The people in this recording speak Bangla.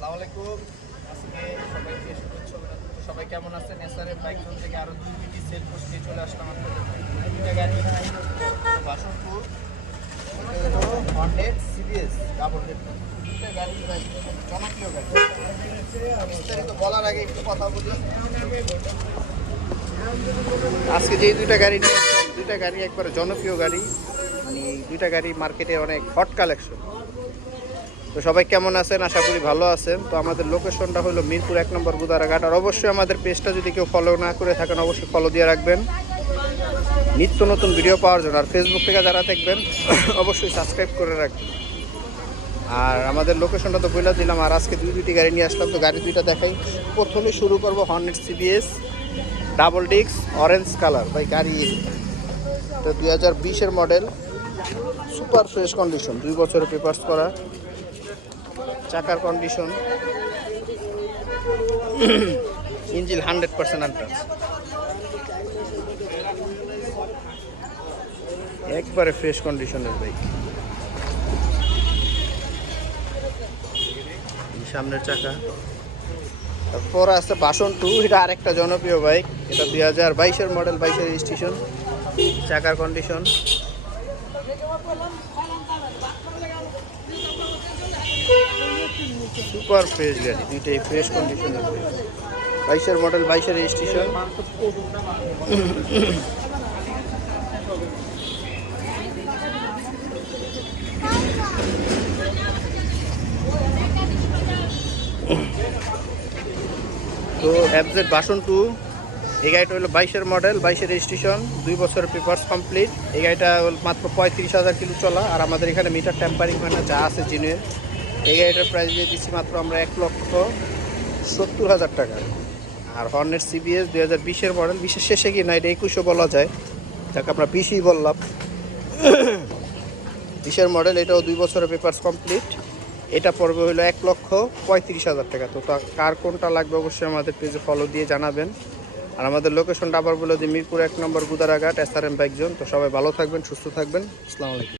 আসসালামু আলাইকুম। আজকে সবাইকে শুভেচ্ছা অভিনন্দন। সবাই কেমন আছেন? এসআরএম বাইক জোন থেকে আরো 2টি সেল পোস্ট নিয়ে চলে আসলাম আপনাদের জন্য। দুইটা গাড়ি বাসনপুর হর্নেট সিবিএস ডাবল হেড। দুইটা গাড়ি ভাই জনপ্রিয় গাড়ি। বিস্তারিত বলার আগে একটু কথা বলি। আজকে যে দুইটা গাড়ি নিয়ে আসলাম, দুইটা গাড়ি একবারে জনপ্রিয় গাড়ি, মানে দুইটা গাড়ি মার্কেটে অনেক হট কালেকশন। তো সবাই কেমন আছেন? আশা করি ভালো আছেন। তো আমাদের লোকেশনটা হলো মিরপুর 1 নম্বর গুদারাঘাট। আর অবশ্যই আমাদের পেজটা যদি কেউ ফলো না করে থাকেন অবশ্যই ফলো দিয়ে রাখবেন নিত্য নতুন ভিডিও পাওয়ার জন্য। আর ফেসবুক থেকে যারা দেখবেন অবশ্যই সাবস্ক্রাইব করে রাখবেন। আর আমাদের লোকেশনটা তো বলে দিলাম। আর আজকে দুইটি গাড়ি নিয়ে আসলাম, তো গাড়ি দুইটা দেখাই। প্রথমে শুরু করব Hornet CBS double disc orange colour. ভাই গাড়ি তো 2020-এর মডেল, সুপার ফ্রেশ কন্ডিশন, 2 বছরের পেপারস করা, চাকার কন্ডিশন, ইঞ্জিন 100% আনটাচ, একবারে ফ্রেশ কন্ডিশনের বাইক। সামনের চাকা। তারপর আছে বাসন 2, এটা আরেকটা জনপ্রিয় বাইক। এটা 2022-এর মডেল, 22-এর রেজিস্ট্রেশন, চাকার কন্ডিশন, সুপার ফ্রেশ গাড়ি, দুইটাই ফ্রেশ কন্ডিশনের বাইক। 22-এর মডেল, 22-এর রেজিস্ট্রেশন। তো এফজেড বাসন 2, এই গাড়িটা হলো 22-এর মডেল, 22-এর রেজিস্ট্রেশন, 2 বছরের পেপারস কমপ্লিট। এই গাড়িটা মাত্র 35,000 কিলো চলা। আর আমাদের এখানে মিটার টেম্পারিং হয় না, যা আছে জেনুইন। এই গাড়িটার প্রাইস দিয়ে দিচ্ছি মাত্র আমরা 1,70,000 টাকা। আর হর্নেট সিবিএস 2020-এর মডেল, বিশেষ শেষে কি না, এটা 21-ও বলা যায়, যাকে আমরা 20-ই বললাম। 20-এর মডেল, এটাও 2 বছরের পেপারস কমপ্লিট। এটা পড়বে হলো 1,35,000 টাকা। তো কার কোনটা লাগবে অবশ্যই আমাদের পেজে ফলো দিয়ে জানাবেন। আর আমাদের লোকেশনটা আবার বলে দিই, মিরপুর 1 নম্বর গুদারাঘাট, এসআরএম বাইক জোন। তো সবাই ভালো থাকবেন, সুস্থ থাকবেন। আসসালামু আলাইকুম।